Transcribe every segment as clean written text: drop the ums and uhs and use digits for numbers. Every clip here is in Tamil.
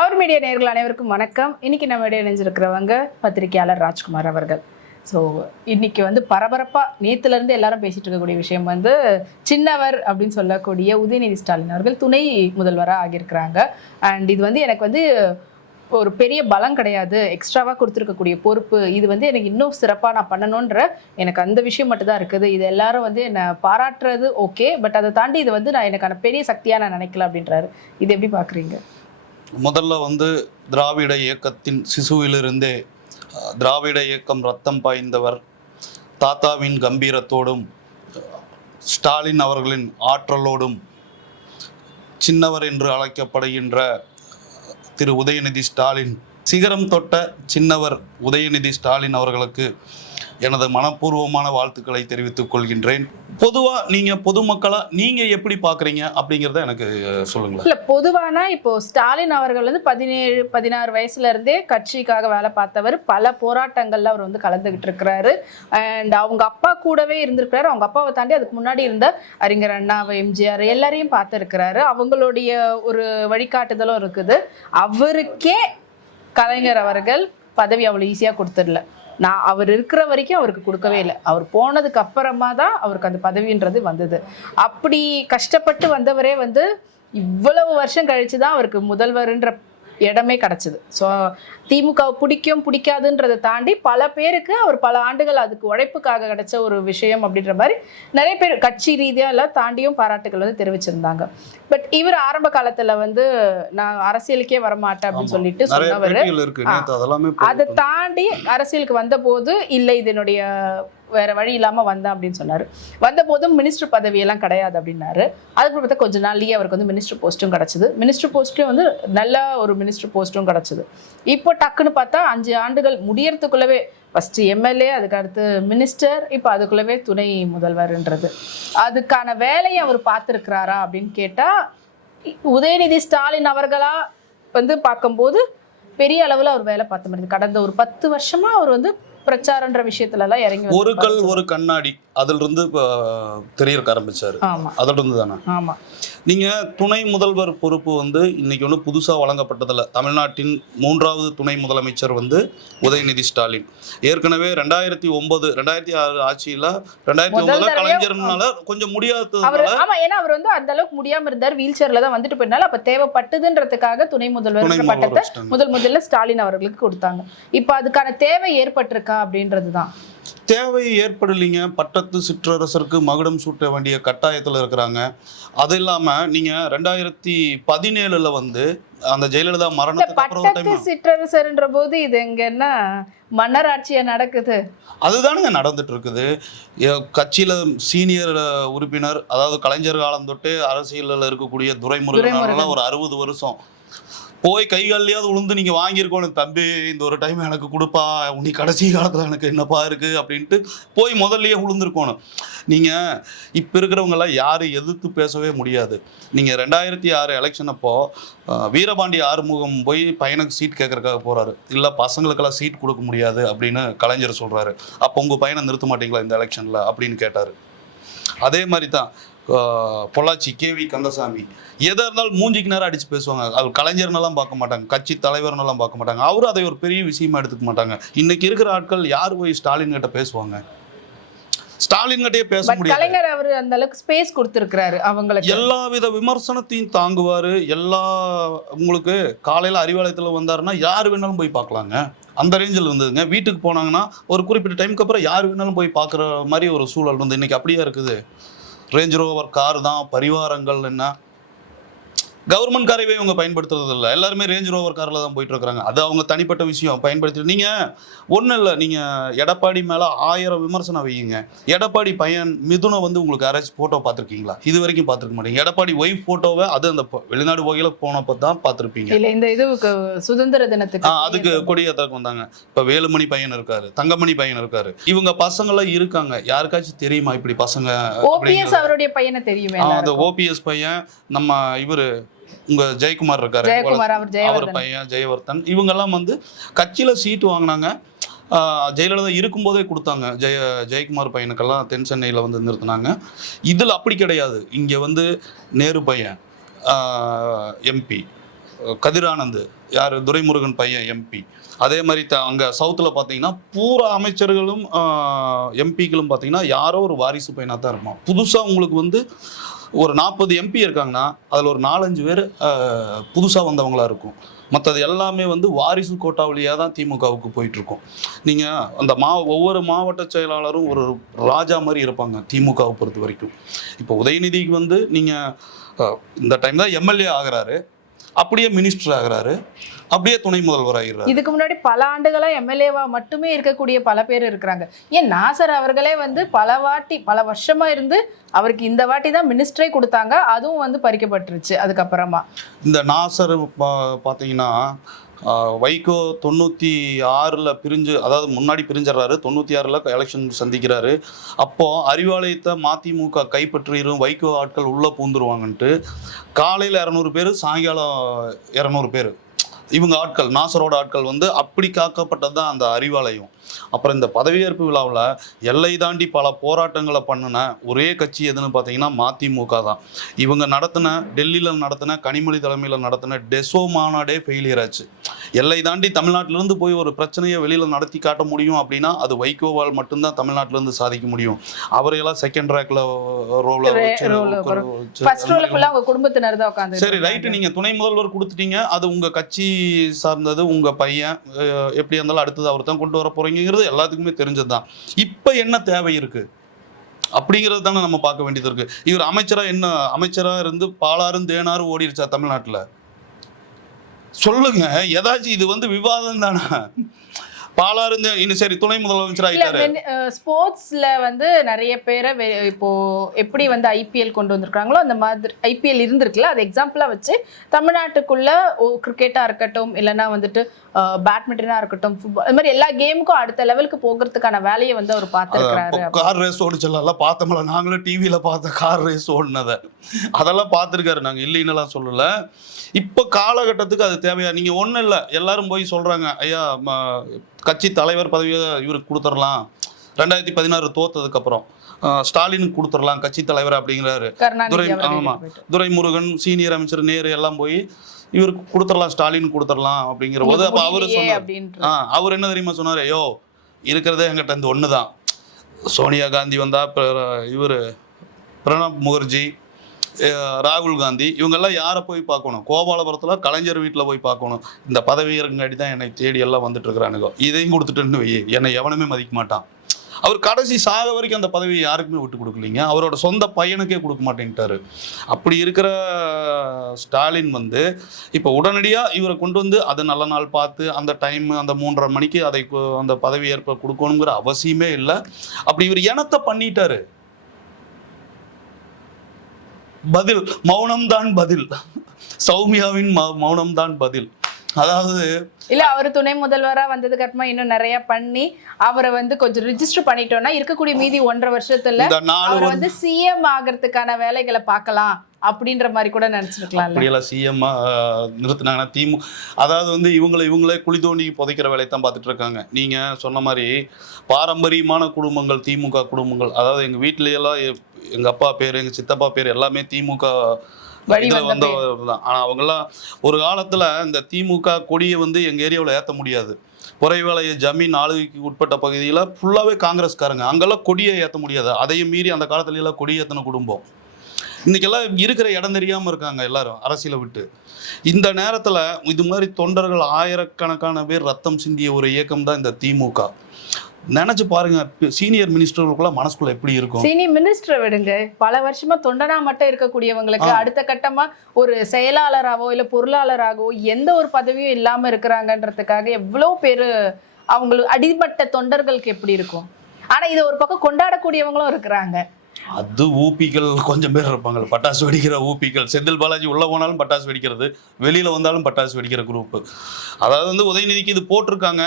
பவர் மீடியா நேயர்கள் அனைவருக்கும் வணக்கம். இன்னைக்கு நம்ம இடையே இணைஞ்சிருக்கிறவங்க பத்திரிகையாளர் ராஜ்குமார் அவர்கள். ஸோ இன்னைக்கு பரபரப்பா நேத்துல இருந்து எல்லாரும் பேசிட்டு இருக்கக்கூடிய விஷயம் சின்னவர் அப்படின்னு சொல்லக்கூடிய உதயநிதி ஸ்டாலின் அவர்கள் துணை முதல்வராக ஆகியிருக்கிறாங்க. அண்ட் இது எனக்கு ஒரு பெரிய பலம் கிடையாது, எக்ஸ்ட்ராவாக கொடுத்துருக்கக்கூடிய பொறுப்பு. இது எனக்கு இன்னும் சிறப்பாக நான் பண்ணணுன்ற எனக்கு அந்த விஷயம் மட்டும் தான் இருக்குது. இது எல்லாரும் என்னை பாராட்டுறது ஓகே, பட் அதை தாண்டி இது நான் எனக்கான பெரிய சக்தியாக நான் நினைக்கல அப்படின்றாரு. இது எப்படி பார்க்குறீங்க? முதல்ல திராவிட இயக்கத்தின் சிசுவிலிருந்தே திராவிட இயக்கம் ரத்தம் பாய்ந்தவர், தாத்தாவின் கம்பீரத்தோடும் ஸ்டாலின் அவர்களின் ஆற்றலோடும் சின்னவர் என்று அழைக்கப்படுகின்ற திரு உதயநிதி ஸ்டாலின், சிகரம் தொட்ட சின்னவர் உதயநிதி ஸ்டாலின் அவர்களுக்கு எனது மனப்பூர்வமான வாழ்த்துக்களை தெரிவித்துக் கொள்கின்றேன். பொதுவா நீங்க பொதுமக்களா நீங்க எப்படி பாக்குறீங்க அப்படிங்கறத எனக்கு சொல்லுங்களேன். இல்ல பொதுவானா இப்போ ஸ்டாலின் அவர்கள் 17-16 வயசுல இருந்தே கட்சிக்காக வேலை பார்த்தவர். பல போராட்டங்கள்ல அவர் கலந்துகிட்டு இருக்கிறாரு. அண்ட் அவங்க அப்பா கூடவே இருந்திருக்கிறாரு. அவங்க அப்பாவை தாண்டி அதுக்கு முன்னாடி இருந்த அறிஞர் அண்ணாவை, எம்ஜிஆர் எல்லாரையும் பார்த்துருக்கிறாரு. அவங்களுடைய ஒரு வழிகாட்டுதலும் இருக்குது. அவருக்கே கலைஞர் அவர்கள் பதவி அவ்வளவு ஈஸியா கொடுத்துடல. அவர் இருக்கிற வரைக்கும் அவருக்கு கொடுக்கவே இல்லை. அவர் போனதுக்கு அப்புறமா தான் அவருக்கு அந்த பதவின்றது வந்தது. அப்படி கஷ்டப்பட்டு வந்தவரே இவ்வளவு வருஷம் கழிச்சு தான் அவருக்கு முதல்வர்ன்ற இடமே கிடைச்சது. ஸோ திமுக பிடிக்கும் பிடிக்காதுன்றதை தாண்டி பல பேருக்கு அவர் பல ஆண்டுகள் அதுக்கு உழைப்புக்காக கிடைச்ச ஒரு விஷயம் அப்படின்ற மாதிரி நிறைய பேர் கட்சி ரீதியாக எல்லாம் தாண்டியும் பாராட்டுகள் தெரிவிச்சிருந்தாங்க. பட் இவர் ஆரம்ப காலத்துல நான் அரசியலுக்கே வரமாட்டேன் அப்படின்னு சொல்லிட்டு சொன்னவர், அதை தாண்டி அரசியலுக்கு வந்த போது இல்லை இது என்னுடைய வேற வழி இல்லாம வந்தேன் அப்படின்னு சொன்னாரு. வந்த போதும் மினிஸ்டர் பதவியெல்லாம் கிடையாது அப்படின்னாரு. அதுக்கு பார்த்தா கொஞ்ச நாள்லயே அவருக்கு மினிஸ்டர் போஸ்ட்டும் கிடைச்சது. மினிஸ்டர் போஸ்ட்லயும் நல்ல ஒரு மினிஸ்டர் போஸ்ட்டும் கிடைச்சது. இப்போ டக்குன்னு பார்த்தா 5 ஆண்டுகள் முடியறதுக்குள்ளவே ஃபர்ஸ்ட் எம்எல்ஏ, அதுக்கு அடுத்து மினிஸ்டர், இப்போ அதுக்குள்ளவே துணை முதல்வர்ன்றது. அதுக்கான வேலையை அவர் பார்த்துருக்கிறாரா அப்படின்னு கேட்டா உதயநிதி ஸ்டாலின் அவர்களா பார்க்கும்போது பெரிய அளவுல அவர் வேலை பார்த்த மாதிரி. கடந்த ஒரு 10 வருஷமா அவர் பிரச்சாரன்ற விஷயத்துல எல்லாம் இறங்கி ஒரு கல் ஒரு கண்ணாடி அதுல இருந்து தெரிய ஆரம்பிச்சாரு. அதுல இருந்து தானே. ஆமா. நீங்க துணை முதல்வர் பொறுப்பு இன்னைக்கு புதுசா வழங்கப்பட்டதில்ல. தமிழ்நாட்டின் 3வது துணை முதலமைச்சர் உதயநிதி ஸ்டாலின். ஏற்கனவே 2009 2006 ஆட்சியில 2009 கலைஞர்னால கொஞ்சம் முடியாததுனால, ஏன்னா அவர் அந்த அளவுக்கு முடியாம இருந்தார், வீல் சேர்ல தான் வந்துட்டு போயிருந்தாலும் அப்ப தேவைப்பட்டதுன்றதுக்காக துணை முதல்வர் பட்டத்தை முதல்ல ஸ்டாலின் அவர்களுக்கு கொடுத்தாங்க. இப்ப அதுக்கான தேவை ஏற்பட்டிருக்கா அப்படின்றதுதான். தேவை ஏற்படலைங்க. பட்டத்து சிற்றரசருக்கு மகுடம் சூட்ட வேண்டிய கட்டாயத்துல இருக்கிறாங்க. அது இல்லாம நீங்க 2017 அந்த ஜெயலலிதா மரணத்துக்கு அப்புறம் சிற்றரசர்ன்ற போது இது எங்கன்னா மன்னர் ஆட்சியா நடக்குது. அதுதானுங்க நடந்துட்டு இருக்குது. கட்சியில சீனியர் உறுப்பினர், அதாவது கலைஞர் காலம் தொட்டு அரசியலில் இருக்கக்கூடிய துரைமுருகன் ஒரு 60 வருஷம் போய் கைகாலையாவது உளுந்து நீங்க வாங்கியிருக்கணும், தம்பி இந்த ஒரு டைம் எனக்கு கொடுப்பா, உனி கடைசி காலத்துல எனக்கு என்னப்பா இருக்கு அப்படின்ட்டு போய் முதல்லயே உளுந்துருக்கணும். நீங்க இப்ப இருக்கிறவங்க எல்லாம் யாரும் எதிர்த்து பேசவே முடியாது. நீங்க 2006 எலெக்ஷன் அப்போ வீரபாண்டி ஆறுமுகம் போய் பையனுக்கு சீட் கேட்கறதுக்காக போறாரு. இல்ல பசங்களுக்கெல்லாம் சீட் கொடுக்க முடியாது அப்படின்னு கலைஞர் சொல்றாரு. அப்போ உங்க பையனை நிறுத்த மாட்டீங்களா இந்த எலெக்ஷன்ல அப்படின்னு கேட்டாரு. அதே மாதிரி தான் பொள்ளாச்சி கேவி கந்தசாமி எதா இருந்தாலும் மூஞ்சிக்கு நேரம் அடிச்சு பேசுவாங்க. அவர் கலைஞர்னெல்லாம் பார்க்க மாட்டாங்க, கட்சி தலைவர்னெல்லாம் பார்க்க மாட்டாங்க. அவரும் அதை ஒரு பெரிய விஷயமா எடுத்துக்க மாட்டாங்க. இன்னைக்கு இருக்கிற ஆட்கள் யார் போய் ஸ்டாலின் கிட்ட பேசுவாங்க? ஸ்டாலின் கிட்டே பேச முடியாது. கலைஞர் அவர் அந்த அளவுக்கு ஸ்பேஸ் கொடுத்திருக்கிறாரு. அவங்களுக்கு எல்லா வித விமர்சனத்தையும் தாங்குவாரு. உங்களுக்கு காலையில அறிவாலயத்துல வந்தாருன்னா யாரு வேணாலும் போய் பார்க்கலாங்க. அந்த ரேஞ்சில் இருந்ததுங்க. வீட்டுக்கு போனாங்கன்னா ஒரு குறிப்பிட்ட டைமுக்கு அப்புறம் யாரு வேணாலும் போய் பார்க்குற மாதிரி ஒரு சூழல் இன்னைக்கு அப்படியே இருக்குது. ரேஞ்ச் ரோவர் கார் தான், பரிவாரங்கள் என்ன, கவர்மெண்ட் காரையே அவங்க பயன்படுத்துறது இல்லை. எல்லாருமே ரேஞ்ச் ரோவர் காரில் தான் போயிட்டு இருக்கிறாங்க. அது அவங்க தனிப்பட்ட விஷயம் பயன்படுத்தி. நீங்கள் ஒன்றும் இல்லை, நீங்கள் எடப்பாடி மேலே 1000 விமர்சனம் வையுங்க. எடப்பாடி பையன் மிதுனை உங்களுக்கு யாராச்சும் ஃபோட்டோ பார்த்துருக்கீங்களா? இது வரைக்கும் பார்த்துருக்க மாட்டீங்க. எடப்பாடி ஒய்ஃப் ஃபோட்டோவை அது அந்த வெளிநாடு வகையில் போனப்போ தான் பார்த்துருப்பீங்க. இல்லை இந்த இதுக்கு சுதந்திர தினத்துக்கு அதுக்கு கொடியேற்றக்கு வந்தாங்க. இப்போ வேலுமணி பையன் இருக்காரு, தங்கமணி பையன் இருக்காரு. இவங்க பசங்களாம் இருக்காங்க. யாருக்காச்சும் தெரியுமா இப்படி பசங்க? ஓபிஎஸ் அவருடைய பையனை தெரியுமே. அந்த ஓபிஎஸ் பையன் நம்ம இவரு உங்க ஜெயக்குமார் இருக்காரு, அவர் பையன் ஜெயவர்தன். இவங்க எல்லாம் கட்சியில சீட்டு வாங்கினாங்க. ஜெயலலிதா இருக்கும்போதே கொடுத்தாங்க. ஜெயக்குமார் பையனுக்கெல்லாம் தென் சென்னையில் நிறுத்தினாங்க. இதில் அப்படி கிடையாது. இங்கே நேரு பையன் எம்பி, கதிரானந்த் யார் துரைமுருகன் பையன் எம்பி. அதே மாதிரி அங்கே சவுத்தில் பார்த்தீங்கன்னா பூரா அமைச்சர்களும் எம்பிக்களும் பார்த்தீங்கன்னா யாரோ ஒரு வாரிசு பையனாக தான் இருப்பான். புதுசாக உங்களுக்கு வந்து ஒரு 40 எம்பி இருக்காங்கன்னா அதில் ஒரு 4-5 பேர் புதுசாக வந்தவங்களா இருக்கும். மற்றது எல்லாமே வந்து வாரிசு கோட்டா வழியாக தான் திமுகவுக்கு போயிட்டுருக்கோம். நீங்கள் அந்த ஒவ்வொரு மாவட்ட செயலாளரும் ஒரு ராஜா மாதிரி இருப்பாங்க திமுகவை பொறுத்த வரைக்கும். இப்போ உதயநிதிக்கு வந்து நீங்கள் இந்த டைம் தான் எம்எல்ஏ ஆகிறாரு, அப்படியே மினிஸ்டர் ஆகிறாரு, அப்படியே துணை முதல்வர் ஆகிறாரு. இதுக்கு முன்னாடி பல ஆண்டுகளா எம்எல்ஏவா மட்டுமே இருக்கக்கூடிய பல பேர் இருக்கிறாங்க. ஏன் நாசர் அவர்களே வந்து பல வருஷமா இருந்து அவருக்கு இந்த வாட்டி தான் மினிஸ்டரே கொடுத்தாங்க, அதுவும் வந்து பறிக்கப்பட்டுருச்சு. அதுக்கப்புறமா இந்த நாசர் பார்த்தீங்கன்னா வைகோ 96 பிரிஞ்சு, அதாவது முன்னாடி பிரிஞ்சிடறாரு, 96 எலெக்ஷன் சந்திக்கிறாரு. அப்போ அறிவாலயத்தை மதிமுக கைப்பற்றிடும், வைகோ ஆட்கள் உள்ள பூந்துருவாங்கன்ட்டு காலையில் 200 பேர், சாயங்காலம் 200 பேர் இவங்க ஆட்கள், நாசரோட ஆட்கள் வந்து அப்படி காக்கப்பட்டது தான் அந்த அறிவாலயம். அப்புறம் இந்த பதவியேற்பு விழாவில் எல்லை தாண்டி பல போராட்டங்களை பண்ணின ஒரே கட்சி எதுன்னு பார்த்தீங்கன்னா மதிமுக தான். இவங்க டெல்லியில் நடத்தின கனிமொழி தலைமையில் நடத்தின டெசோ மாநாடே ஃபெயிலியர் ஆச்சு. எல்லை தாண்டி தமிழ்நாட்டிலேருந்து போய் ஒரு பிரச்சனையை வெளியில் நடத்தி காட்ட முடியும் அப்படின்னா அது வைகோவால் மட்டும்தான் தமிழ்நாட்டிலேருந்து சாதிக்க முடியும். அவரையெல்லாம் செகண்ட் ரேக்ல குடும்பத்தினர் தான் உட்காந்து. சரி ரைட்டு, நீங்கள் துணை முதல்வர் கொடுத்துட்டீங்க, அது உங்கள் கட்சி சார்ந்தது, உங்கள் பையன் எப்படி இருந்தாலும் அடுத்தது அவர் தான் கொண்டு வர போறீங்கிறது எல்லாத்துக்குமே தெரிஞ்சதுதான். இப்ப என்ன தேவை இருக்கு அப்படிங்கிறது தானே நம்ம பார்க்க வேண்டியது இருக்கு. இவர் அமைச்சரா இருந்து பாலாறும் தேனாரும் ஓடிடுச்சா தமிழ்நாட்டுல? சொல்லுங்க ஏதாச்சும். இது வந்து விவாதம் தானே. பாலாறு இன்னும் சரி துணை முதலமைச்சர் ஆயிட்டாரு. ஸ்போர்ட்ஸ்ல வந்து நிறைய பேரை இப்போ எப்படி வந்து ஐபிஎல் கொண்டு வந்திருக்காங்களோ அந்த மாதிரி ஐபிஎல் இருந்திருக்குல்ல, அது எக்ஸாம்பிளா வச்சு தமிழ்நாட்டுக்குள்ள கிரிக்கெட்டா இருக்கட்டும், இல்லைன்னா வந்துட்டு பேட்மிண்டனா இருக்கட்டும், ஃபுட்பால், அது மாதிரி எல்லா கேமுக்கும் அடுத்த லெவலுக்கு போகிறதுக்கான வேலையை வந்து அவர் பார்த்துருக்காரு. கார் ரேஸ் ஓடிச்சலாம் பார்த்தோம்ல, நாங்களும் டிவியில பார்த்த கார் ரேஸ் ஓடினதை அதெல்லாம் பார்த்துருக்காரு. நாங்கள் இல்லைன்னுலாம் சொல்லல. இப்போ காலகட்டத்துக்கு அது தேவையா? நீங்கள் ஒன்றும் இல்லை, எல்லாரும் போய் சொல்கிறாங்க, ஐயா கட்சி தலைவர் பதவியை இவருக்கு கொடுத்துடலாம், 2016 தோத்ததுக்கப்புறம் ஸ்டாலினுக்கு கொடுத்துடலாம் கட்சி தலைவர் அப்படிங்கிறாரு. துரைமுருகன் சீனியர் அமைச்சர் நேரு எல்லாம் போய் இவருக்கு கொடுத்துடலாம், ஸ்டாலின் கொடுத்துடலாம் அப்படிங்கிற போது அப்போ அவரு சொன்னார், அவர் என்ன தெரியுமா சொன்னார், ஐயோ இருக்கிறதே எங்கிட்ட இந்த ஒன்று தான், சோனியா காந்தி வந்தா, இவர் பிரணப் முகர்ஜி, ராகுல் காந்தி, இவங்கெல்லாம் யாரை போய் பார்க்கணும்? கோபாலபுரத்தில் கலைஞர் வீட்டில் போய் பார்க்கணும். இந்த பதவியேற்காடி தான் என்னை தேடி எல்லாம் வந்துட்டு இருக்கிறானுங்க. இதையும் கொடுத்துட்டுன்னு வை, என்னை எவனுமே மதிக்க மாட்டான். அவர் கடைசி சாக வரைக்கும் அந்த பதவியை யாருக்குமே விட்டு கொடுக்கலீங்க. அவரோட சொந்த பையனுக்கே கொடுக்க மாட்டேன்ட்டாரு. அப்படி இருக்கிற ஸ்டாலின் வந்து இப்போ உடனடியாக இவரை கொண்டு வந்து அதை நல்ல நாள் பார்த்து அந்த டைம் அந்த 3:30 மணிக்கு அந்த பதவியேற்பை கொடுக்கணுங்கிற அவசியமே இல்லை. அப்படி இவர் இனத்தை பண்ணிட்டாரு. பதில் மௌனம்தான் பதில், சௌமியாவின் மௌனம்தான் பதில். அதாவது இல்ல அவர் துணை முதல்வரா வந்ததுக்கு அப்புறமா இன்னும் நிறைய பண்ணி அவரை வந்து கொஞ்சம் ரிஜிஸ்டர் பண்ணிட்டோம்னா இருக்கக்கூடிய மீதி 1.5 வருஷத்துல அவர் வந்து சிஎம் ஆகிறதுக்கான வேலைகளை பார்க்கலாம் அப்படின்ற மாதிரி கூட நினைச்சிருக்கலாம். அப்படியெல்லாம் சிஎம் நிறுத்தினாங்கன்னா அதாவது வந்து இவங்களே குழி தோண்டி புதைக்கிற வேலையை தான் பார்த்துட்டு இருக்காங்க. நீங்க சொன்ன மாதிரி பாரம்பரியமான குடும்பங்கள், திமுக குடும்பங்கள், அதாவது எங்க வீட்லயெல்லாம் எங்க அப்பா பேர், எங்க சித்தப்பா பேர் எல்லாமே திமுக இதுல வந்தவர் தான். ஆனா அவங்கெல்லாம் ஒரு காலத்துல இந்த திமுக கொடியை வந்து எங்க ஏரியாவில் ஏற்ற முடியாது. புறைவாளைய ஜமீன் ஆளுகைக்கு உட்பட்ட பகுதியில ஃபுல்லாவே காங்கிரஸ்காரங்க, அங்கெல்லாம் கொடியை ஏற்ற முடியாது. அதையும் மீறி அந்த காலத்துல எல்லாம் கொடி ஏற்றின குடும்பம். இன்னைக்கெல்லாம் இருக்கிற இடம் தெரியாம இருக்காங்க எல்லாரும் அரசியலை விட்டு. இந்த நேரத்துல இது மாதிரி தொண்டர்கள் ஆயிரக்கணக்கான பேர் ரத்தம் சிந்திய ஒரு இயக்கம் தான் இந்த திமுக. நினைச்சு பாருங்க, சீனியர் மினிஸ்டர்களுக்குள்ள மனசுக்குள்ள எப்படி இருக்கும்? சீனியர் மினிஸ்டரை விடுங்க, பல வருஷமா தொண்டனா மட்டும் இருக்கக்கூடியவங்களுக்கு அடுத்த கட்டமா ஒரு செயலாளராகவோ இல்ல பொருளாளராகவோ எந்த ஒரு பதவியும் இல்லாம இருக்கிறாங்கன்றதுக்காக எவ்வளவு பேரு அவங்களுக்கு அடிமட்ட தொண்டர்களுக்கு எப்படி இருக்கும்? ஆனா இதை ஒரு பக்கம் கொண்டாடக்கூடியவங்களும் இருக்கிறாங்க. அது ஊப்பிகள் கொஞ்சம் பேர் இருப்பாங்க, பட்டாசு வெடிக்கிற ஊப்பிகள். செந்தில் பாலாஜி உள்ள போனாலும் பட்டாசு வெடிக்கிறது, வெளியில வந்தாலும் பட்டாசு வெடிக்கிற குரூப். அதாவது வந்து உதயநிதிக்கு இது போட்டிருக்காங்க.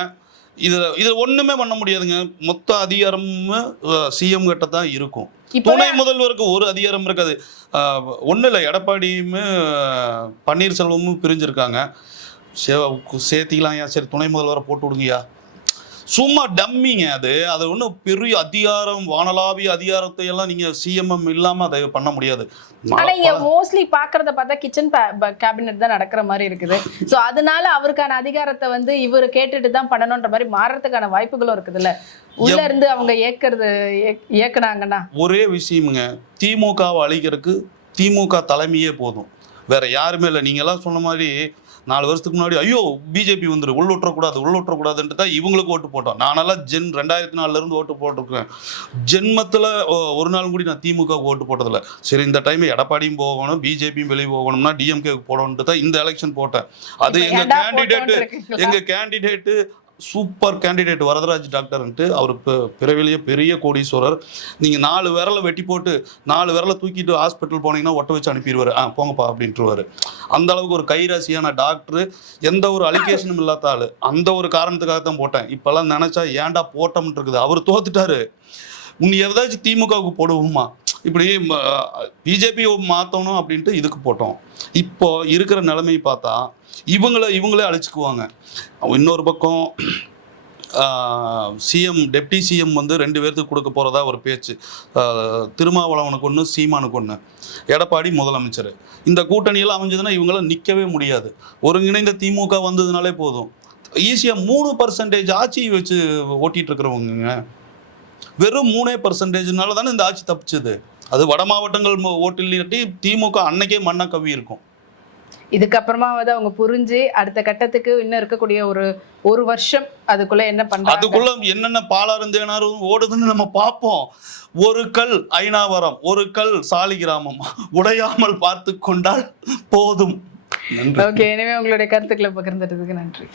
இது ஒண்ணுமே பண்ண முடியாதுங்க. மொத்த அதிகாரமும் சிஎம் கிட்ட தான் இருக்கும். துணை முதல்வருக்கு ஒரு அதிகாரம் இருக்காது. ஒன்றும் இல்லை, எடப்பாடியுமே பன்னீர்செல்வமும் பிரிஞ்சிருக்காங்க. சேர்த்திக்கலாம், சரி துணை முதல்வரை போட்டு விடுங்கய்யா, சும்மா டம்மிங்க அது ஒன்றும் பெரிய அதிகாரம் வானலாவிய அதிகாரத்தை எல்லாம் நீங்க சிஎம்எம் இல்லாம அதை பண்ண முடியாது. ஆனா இங்க மோஸ்ட்லி பாக்குறத பார்த்தா கிச்சன் கேபினெட் தான் நடக்கிற மாதிரி இருக்குது. சோ அதனால அவருக்கான அதிகாரத்தை வந்து இவரு கேட்டுட்டு தான் பண்ணணும்ன்ற மாதிரி மாறறதுக்கான வாய்ப்புகளும் இருக்குதுல்ல, உள்ள இருந்து அவங்க இயக்குனாங்கன்னா. ஒரே விஷயமுங்க, திமுகவை அழிக்கிறதுக்கு திமுக தலைமையே போதும், வேற யாருமே இல்லை. நீங்க எல்லாம் சொன்ன மாதிரி 4 வருஷத்துக்கு முன்னாடி ஐயோ பிஜேபி வந்துரு உள்ளுற்றக்கூடாதுன்ட்டு தான் இவங்களுக்கு ஓட்டு போட்டோம். நானெல்லாம் 2004 இருந்து ஓட்டு போட்டிருக்கேன். ஜென்மத்துல ஒரு நாள் கூட நான் திமுக ஓட்டு போட்டதில்ல. சரி இந்த டைம் எடப்பாடியும் போகணும், பிஜேபியும் வெளியே போகணும்னா டிஎம்கே போடணும்ட்டு தான் இந்த எலெக்ஷன் போட்டேன். அது எங்க கேண்டிடேட்டு சூப்பர் கேண்டிடேட் வரதராஜ் டாக்டர்ன்ட்டு. அவர் பிறவிலேயே பெரிய கோடீஸ்வரர். நீங்க 4 விரலை வெட்டி போட்டு 4 விரலை தூக்கிட்டு ஹாஸ்பிட்டல் போனீங்கன்னா ஒட்ட வச்சு அனுப்பிடுவாரு. போங்கப்பா அப்படின்ட்டுருவாரு. அந்த அளவுக்கு ஒரு கைராசியான டாக்டர், எந்த ஒரு அலிகேஷனும் இல்லாத ஆளு. அந்த ஒரு காரணத்துக்காக தான் போட்டேன். இப்பெல்லாம் நினைச்சா ஏன்டா போட்டோம்னு இருக்குது. அவர் தோத்துட்டாரு. உன்னை எதாச்சும் திமுகவுக்கு போடுவோமா, இப்படி பிஜேபி மாற்றணும் அப்படின்ட்டு இதுக்கு போட்டோம். இப்போ இருக்கிற நிலைமை பார்த்தா இவங்களே அழைச்சிக்குவாங்க. இன்னொரு பக்கம் சிஎம் டெப்டி சிஎம் வந்து 2 பேர்த்துக்கு கொடுக்க போகிறதா ஒரு பேச்சு. திருமாவளவனுக்கு ஒன்று, சீமானுக்கு ஒன்று, எடப்பாடி முதலமைச்சர். இந்த கூட்டணியெல்லாம் அமைஞ்சதுன்னா இவங்களாம் நிற்கவே முடியாது. ஒருங்கிணைந்த திமுக வந்ததுனாலே போதும், ஈஸியாக 3% ஆட்சி வச்சு ஓட்டிகிட்டு இருக்கிறவங்க. வெறும் 3% தானே இந்த ஆட்சி தப்பிச்சது. அது வட மாவட்டங்கள் ஓட்டில் இல்லாட்டி திமுக அன்னைக்கே மண்ணா கவி இருக்கும். இதுக்கப்புறமாவது அவங்க புரிஞ்சு அடுத்த கட்டத்துக்கு இன்னும் இருக்கக்கூடிய ஒரு வருஷம் அதுக்குள்ள என்ன பண்றாங்க, அதுக்குள்ள என்னென்ன பாலாருந்தேனாரும் ஓடுதுன்னு நம்ம பார்ப்போம். ஒரு கல் ஐநாவரம், ஒரு கல் சாலிகிராமம் உடையாமல் பார்த்து கொண்டால் போதும். ஓகே, எனவே உங்களுடைய கருத்துக்களை பகிர்ந்ததுக்கு நன்றி.